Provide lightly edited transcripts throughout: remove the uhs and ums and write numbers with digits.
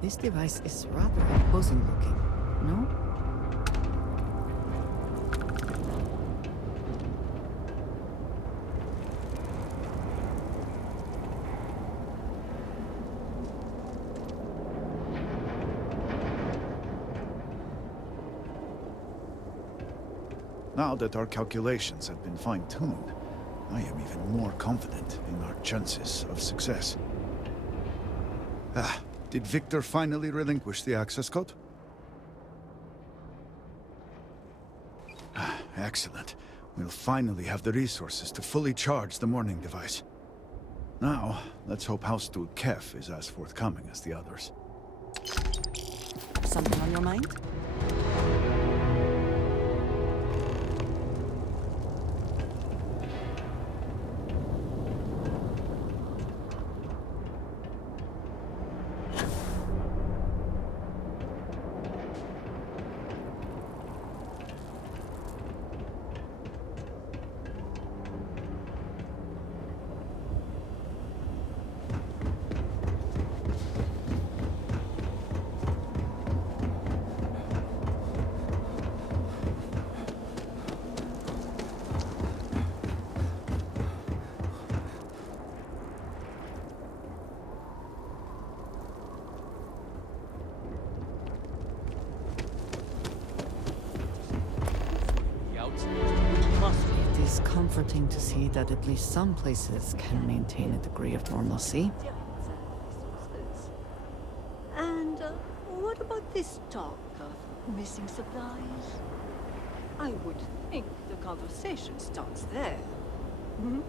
This device is rather imposing looking, no? Now that our calculations have been fine-tuned, I am even more confident in our chances of success. Did Victor finally relinquish the access code? Excellent. We'll finally have the resources to fully charge the morning device. Now, let's hope House Dul'kehf is as forthcoming as the others. Something on your mind? It is comforting to see that at least some places can maintain a degree of normalcy. And what about this talk of missing supplies? I would think the conversation starts there. Hmm?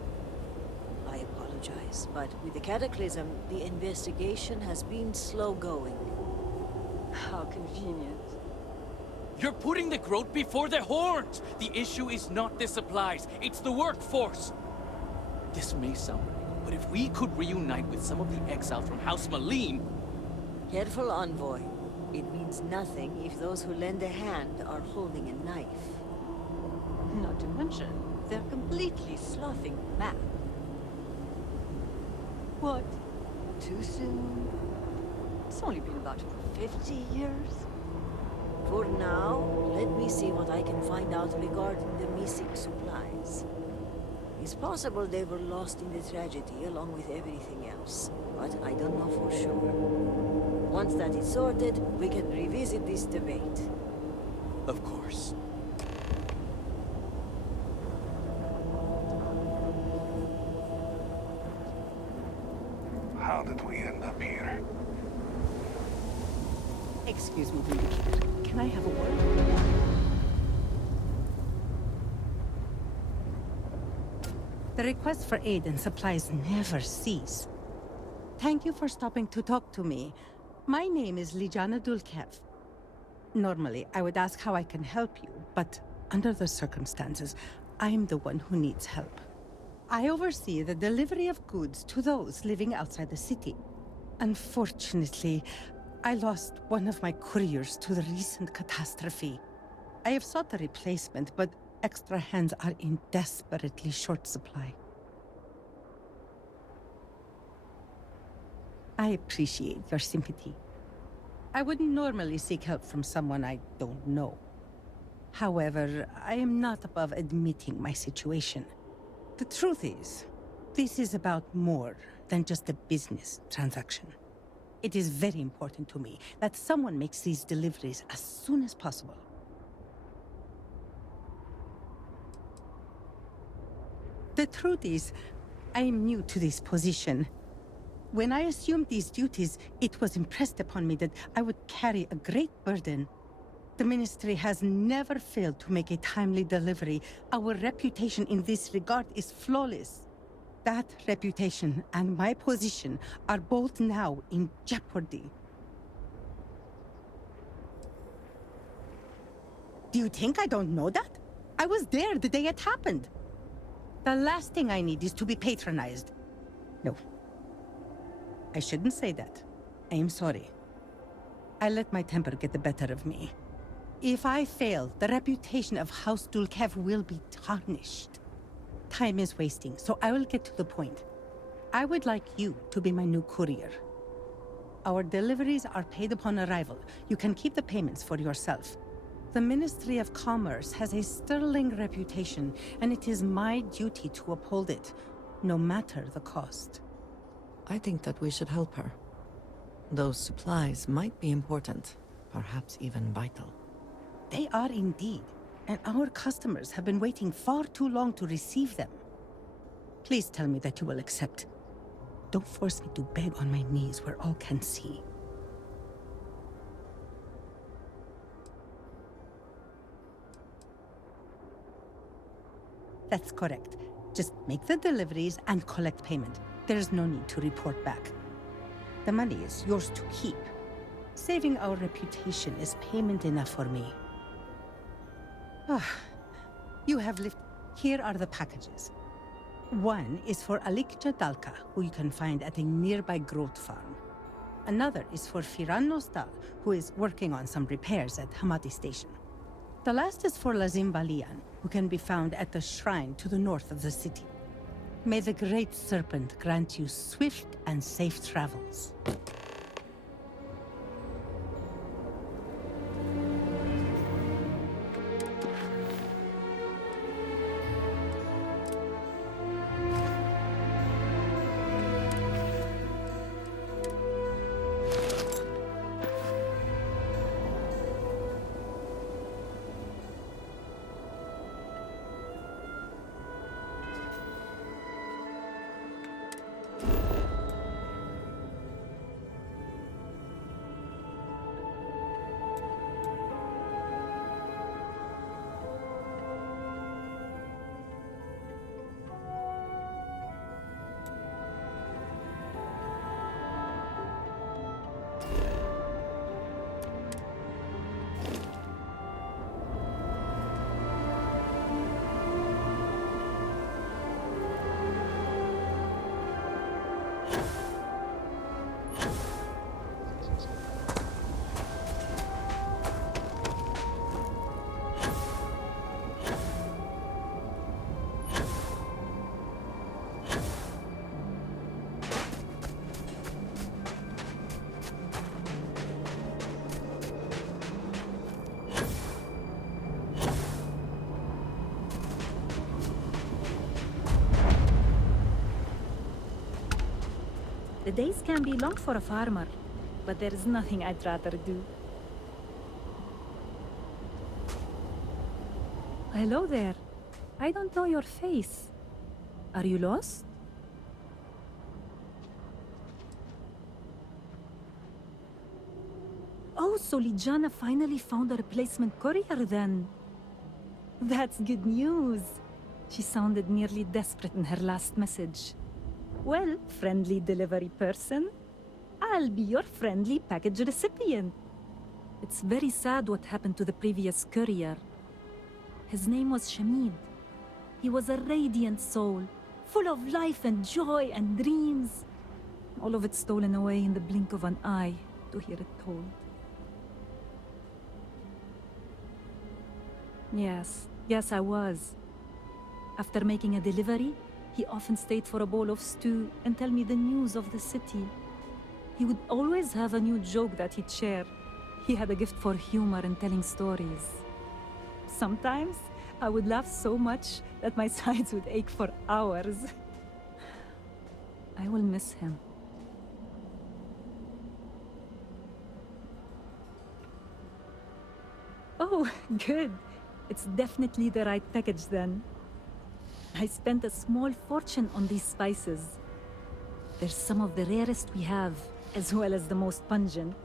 I apologize, but with the cataclysm, the investigation has been slow going. How convenient. You're putting the growth before the horns! The issue is not the supplies, it's the workforce! This may sound weird, but if we could reunite with some of the exiles from House Malim... Careful, Envoy. It means nothing if those who lend a hand are holding a knife. Not to mention, they're completely sloughing map. What? Too soon? It's only been about 50 years. For now, let me see what I can find out regarding the missing supplies. It's possible they were lost in the tragedy along with everything else, but I don't know for sure. Once that is sorted, we can revisit this debate. Of course. How did we end up here? Excuse me, Vindicator. Can I have a word? The requests for aid and supplies never cease. Thank you for stopping to talk to me. My name is Lijana Dul'kehf. Normally, I would ask how I can help you, but under the circumstances, I'm the one who needs help. I oversee the delivery of goods to those living outside the city. Unfortunately, I lost one of my couriers to the recent catastrophe. I have sought a replacement, but extra hands are in desperately short supply. I appreciate your sympathy. I wouldn't normally seek help from someone I don't know. However, I am not above admitting my situation. The truth is, this is about more than just a business transaction. It is very important to me that someone makes these deliveries as soon as possible. The truth is, I am new to this position. When I assumed these duties, it was impressed upon me that I would carry a great burden. The Ministry has never failed to make a timely delivery. Our reputation in this regard is flawless. That reputation and my position are both now in jeopardy. Do you think I don't know that? I was there the day it happened. The last thing I need is to be patronized. No. I shouldn't say that. I am sorry. I let my temper get the better of me. If I fail, the reputation of House Dul'kehf will be tarnished. Time is wasting, so I will get to the point. I would like you to be my new courier. Our deliveries are paid upon arrival. You can keep the payments for yourself. The Ministry of Commerce has a sterling reputation, and it is my duty to uphold it, no matter the cost. I think that we should help her. Those supplies might be important, perhaps even vital. They are indeed, and our customers have been waiting far too long to receive them. Please tell me that you will accept. Don't force me to beg on my knees where all can see. That's correct. Just make the deliveries and collect payment. There's no need to report back. The money is yours to keep. Saving our reputation is payment enough for me. You have lived. Here are the packages. One is for Alikja Dalka, who you can find at a nearby growth farm. Another is for Firan Nostal, who is working on some repairs at Hamadi Station. The last is for Lazim Balian, who can be found at the shrine to the north of the city. May the Great Serpent grant you swift and safe travels. The days can be long for a farmer, but there is nothing I'd rather do. Hello there. I don't know your face. Are you lost? Oh, so Liljana finally found a replacement courier then. That's good news. She sounded nearly desperate in her last message. Well, friendly delivery person, I'll be your friendly package recipient. It's very sad what happened to the previous courier. His name was Shamid. He was a radiant soul, full of life and joy and dreams. All of it stolen away in the blink of an eye, to hear it told. Yes, I was. After making a delivery, he often stayed for a bowl of stew and tell me the news of the city. He would always have a new joke that he'd share. He had a gift for humor and telling stories. Sometimes, I would laugh so much that my sides would ache for hours. I will miss him. Oh, good. It's definitely the right package then. I spent a small fortune on these spices. They're some of the rarest we have, as well as the most pungent.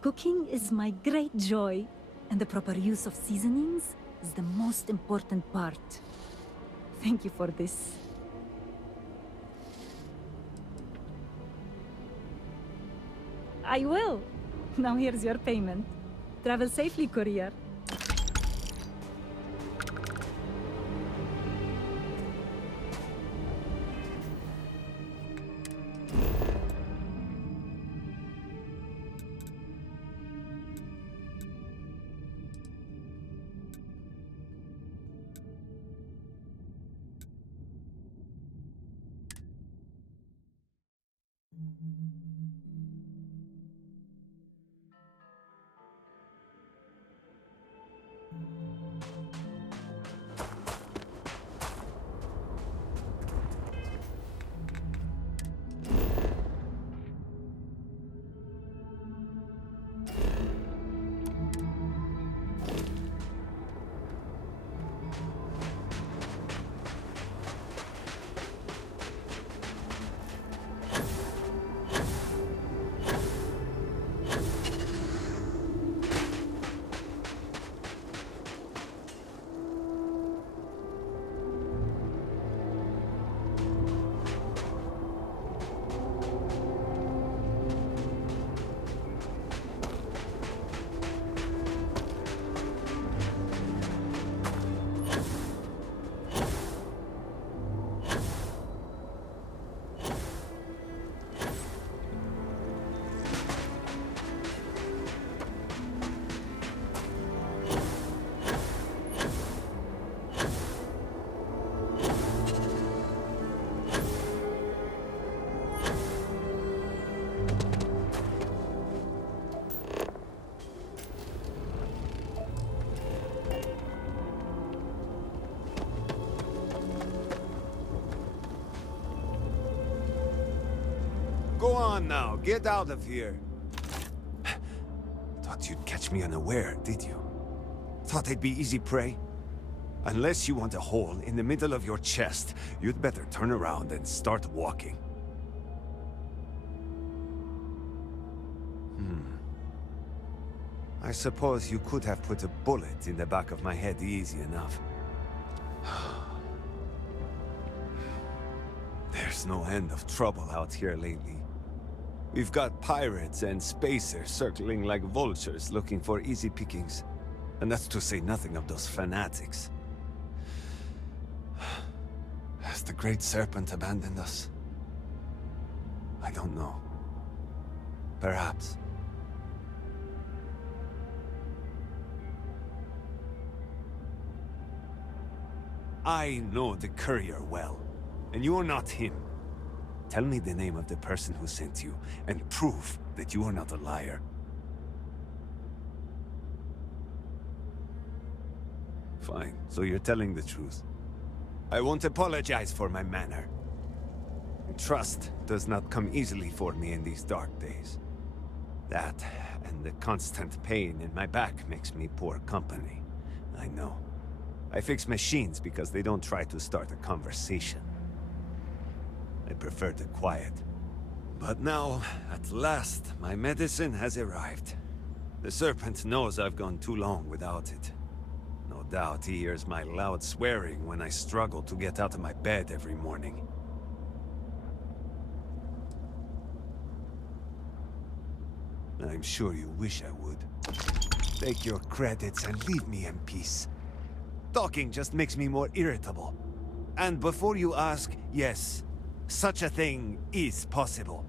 Cooking is my great joy, and the proper use of seasonings is the most important part. Thank you for this. I will. Now here's your payment. Travel safely, courier. Go on now, get out of here. Thought you'd catch me unaware, did you? Thought I'd be easy prey? Unless you want a hole in the middle of your chest, you'd better turn around and start walking. I suppose you could have put a bullet in the back of my head easy enough. There's no end of trouble out here lately. We've got pirates and spacers circling like vultures looking for easy pickings. And that's to say nothing of those fanatics. Has the Great Serpent abandoned us? I don't know. Perhaps. I know the courier well, and you are not him. Tell me the name of the person who sent you, and prove that you are not a liar. Fine, so you're telling the truth. I won't apologize for my manner. Trust does not come easily for me in these dark days. That, and the constant pain in my back makes me poor company. I know. I fix machines because they don't try to start a conversation. I prefer the quiet. But now, at last, my medicine has arrived. The Serpent knows I've gone too long without it. No doubt he hears my loud swearing when I struggle to get out of my bed every morning. I'm sure you wish I would. Take your credits and leave me in peace. Talking just makes me more irritable. And before you ask, yes, such a thing is possible.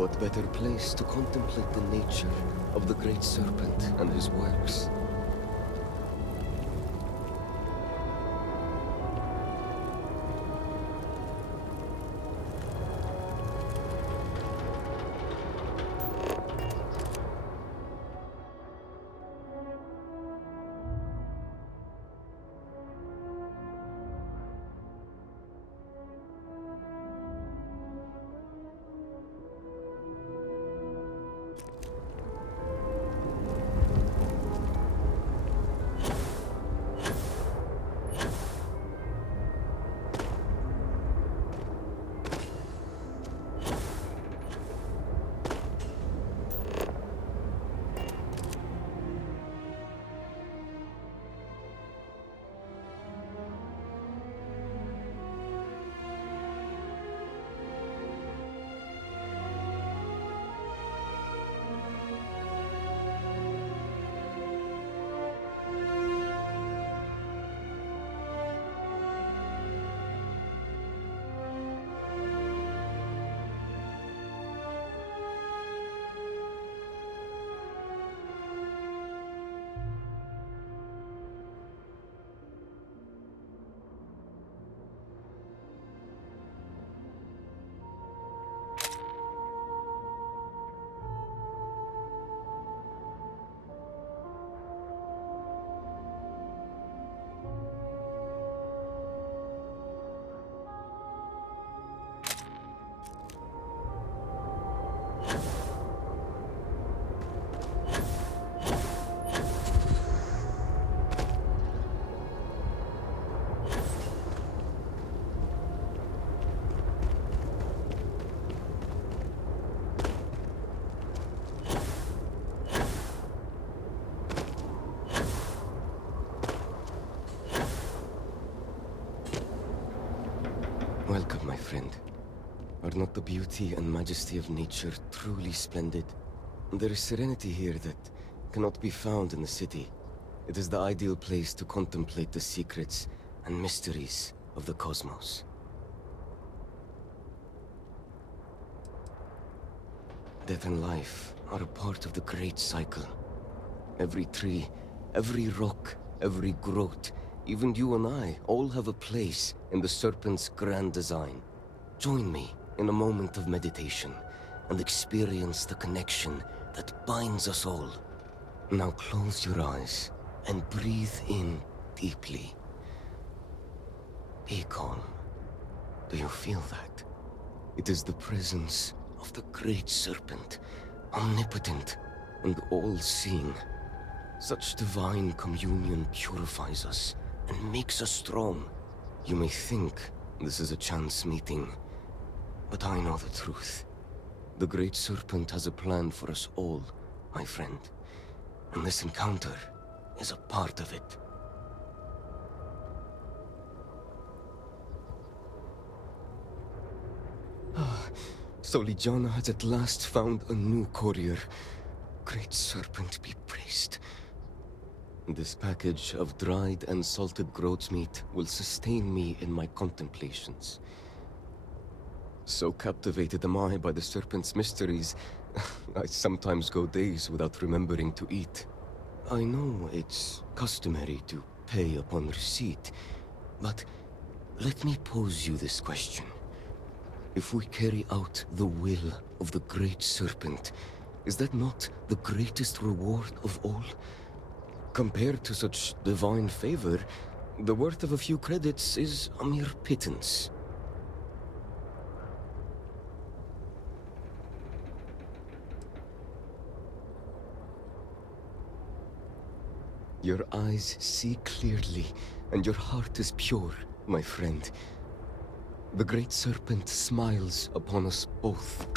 What better place to contemplate the nature of the Great Serpent and his works? Welcome, my friend. Are not the beauty and majesty of nature truly splendid? There is serenity here that cannot be found in the city. It is the ideal place to contemplate the secrets and mysteries of the cosmos. Death and life are a part of the great cycle. Every tree, every rock, every growth, even you and I all have a place in the Serpent's grand design. Join me in a moment of meditation and experience the connection that binds us all. Now close your eyes and breathe in deeply. Be calm. Do you feel that? It is the presence of the Great Serpent, omnipotent and all-seeing. Such divine communion purifies us and makes us strong. You may think this is a chance meeting, but I know the truth. The Great Serpent has a plan for us all, my friend, and this encounter is a part of it. So Ligiana has at last found a new courier. Great Serpent be praised. This package of dried and salted goat's meat will sustain me in my contemplations. So captivated am I by the Serpent's mysteries, I sometimes go days without remembering to eat. I know it's customary to pay upon receipt, but let me pose you this question. If we carry out the will of the Great Serpent, is that not the greatest reward of all? Compared to such divine favor, the worth of a few credits is a mere pittance. Your eyes see clearly, and your heart is pure, my friend. The Great Serpent smiles upon us both.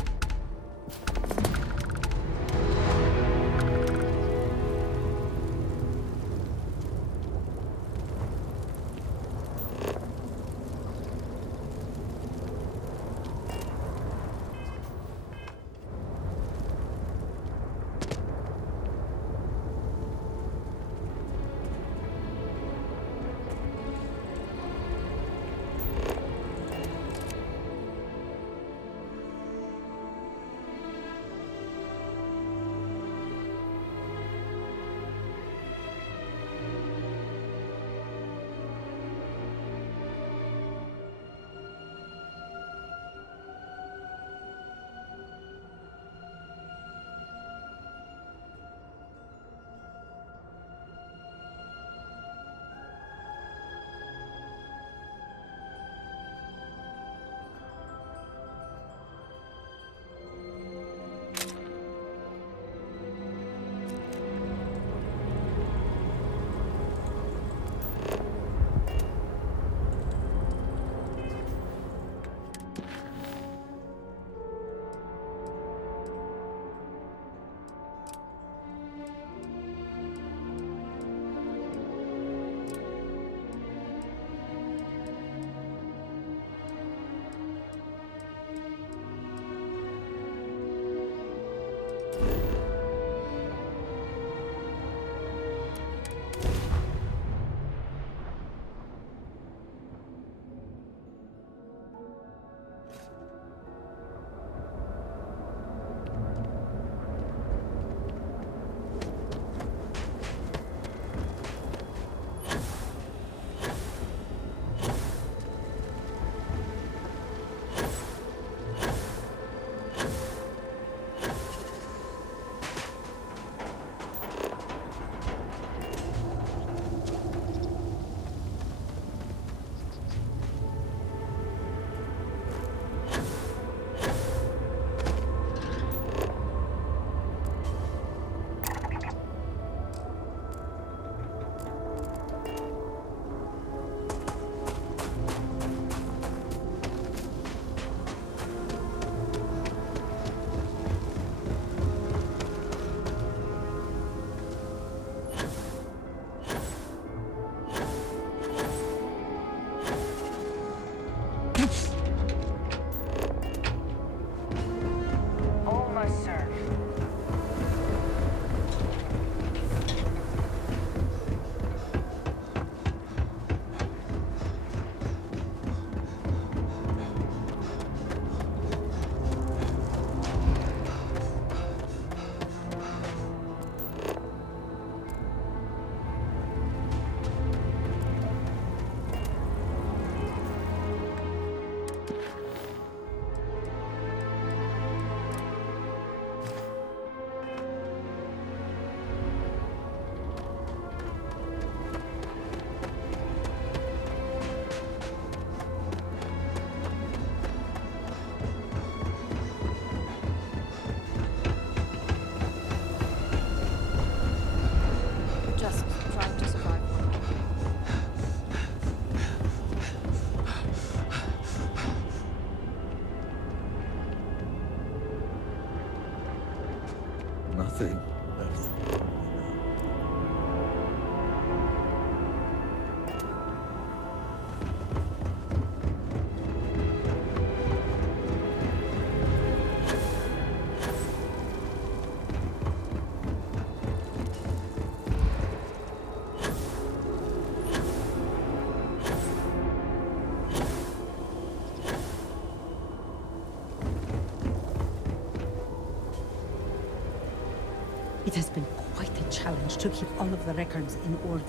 It has been quite a challenge to keep all of the records in order.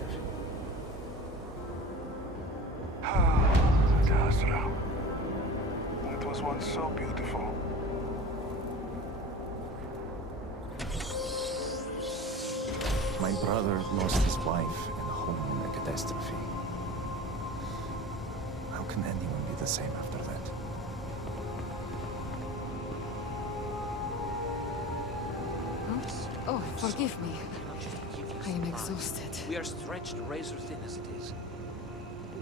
Dasra. It was once so beautiful. My brother lost his wife and home in a catastrophe. How can anyone be the same after that? Oh, forgive me. I am exhausted. We are stretched razor thin as it is.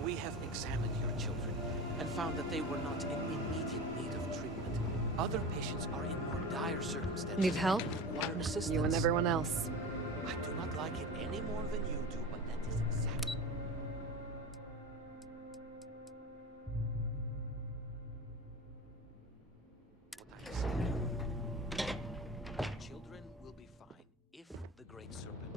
We have examined your children and found that they were not in immediate need of treatment. Other patients are in more dire circumstances. Need help? And require assistance. You and everyone else. I do not like it any more than you do, but that is exactly what I said. Children will be fine if the Great Serpent